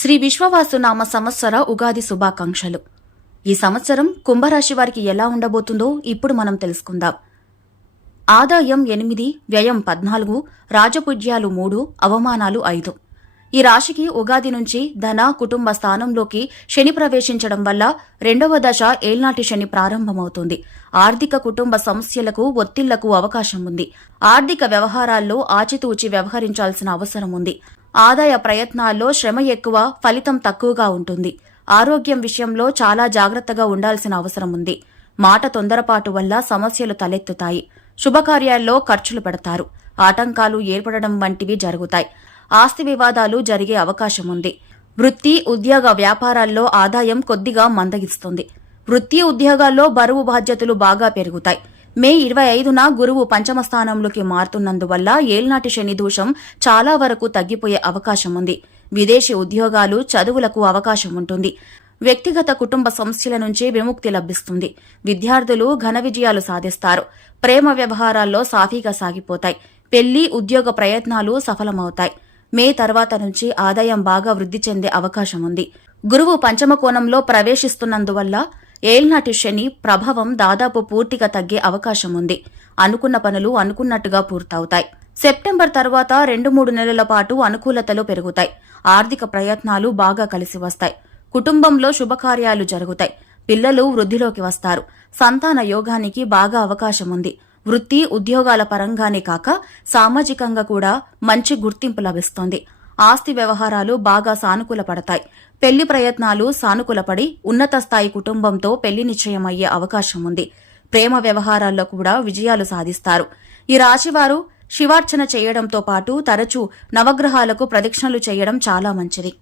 శ్రీ విశ్వవాసునామ సంవత్సర ఉగాది శుభాకాంక్షలు. ఈ సంవత్సరం కుంభరాశి వారికి ఎలా ఉండబోతుందో ఇప్పుడు మనం తెలుసుకుందాం. ఆదాయం 8, వ్యయం 14, రాజపూజ్యాలు 3, అవమానాలు 5. ఈ రాశికి ఉగాది నుంచి ధన కుటుంబ స్థానంలోకి శని ప్రవేశించడం వల్ల 2వ దశ ఏళ్నాటి శని ప్రారంభమవుతుంది. ఆర్థిక కుటుంబ సమస్యలకు ఒత్తిళ్లకు అవకాశం ఉంది. ఆర్థిక వ్యవహారాల్లో ఆచితూచి వ్యవహరించాల్సిన అవసరం ఉంది. ఆదాయ ప్రయత్నాల్లో శ్రమ ఎక్కువ, ఫలితం తక్కువగా ఉంటుంది. ఆరోగ్యం విషయంలో చాలా జాగ్రత్తగా ఉండాల్సిన అవసరం ఉంది. మాట తొందరపాటు వల్ల సమస్యలు తలెత్తుతాయి. శుభకార్యాల్లో ఖర్చులు పెడతారు. ఆటంకాలు ఏర్పడడం వంటివి జరుగుతాయి. ఆస్తి వివాదాలు జరిగే అవకాశం ఉంది. వృత్తి, ఉద్యోగ వ్యాపారాల్లో ఆదాయం కొద్దిగా మందగిస్తుంది. వృత్తి, ఉద్యోగాల్లో బరువు బాధ్యతలు బాగా పెరుగుతాయి. మే 25న గురువు పంచమ స్థానంలోకి మారుతున్నందువల్ల ఏళ్నాటి శని దోషం చాలా వరకు తగ్గిపోయే అవకాశం ఉంది. విదేశీ ఉద్యోగాలు, చదువులకు అవకాశం ఉంటుంది. వ్యక్తిగత కుటుంబ సమస్యల నుంచి విముక్తి లభిస్తుంది. విద్యార్థులు ఘన విజయాలు సాధిస్తారు. ప్రేమ వ్యవహారాల్లో సాఫీగా సాగిపోతాయి. పెళ్లి, ఉద్యోగ ప్రయత్నాలు సఫలమవుతాయి. మే తర్వాత నుంచి ఆదాయం బాగా వృద్ధి చెందే అవకాశం ఉంది. గురువు పంచమ కోణంలో ప్రవేశిస్తున్నందువల్ల ఏళ్నాటి శని ప్రభావం దాదాపు పూర్తిగా తగ్గే అవకాశం ఉంది. అనుకున్న పనులు అనుకున్నట్టుగా పూర్తవుతాయి. సెప్టెంబర్ తర్వాత 2-3 నెలల పాటు అనుకూలతలు పెరుగుతాయి. ఆర్థిక ప్రయత్నాలు బాగా కలిసి వస్తాయి. కుటుంబంలో శుభకార్యాలు జరుగుతాయి. పిల్లలు వృద్ధిలోకి వస్తారు. సంతాన యోగానికి బాగా అవకాశం ఉంది. వృత్తి, ఉద్యోగాల పరంగానే కాక సామాజికంగా కూడా మంచి గుర్తింపు లభిస్తుంది. ఆస్తి వ్యవహారాలు బాగా సానుకూలపడతాయి. పెళ్లి ప్రయత్నాలు సానుకూలపడి ఉన్నత స్థాయి కుటుంబంతో పెళ్లి నిశ్చయమయ్యే అవకాశం ఉంది. ప్రేమ వ్యవహారాల్లో కూడా విజయాలు సాధిస్తారు. ఈ రాశివారు శివార్చన చేయడంతో పాటు తరచూ నవగ్రహాలకు ప్రదక్షిణలు చేయడం చాలా మంచిది.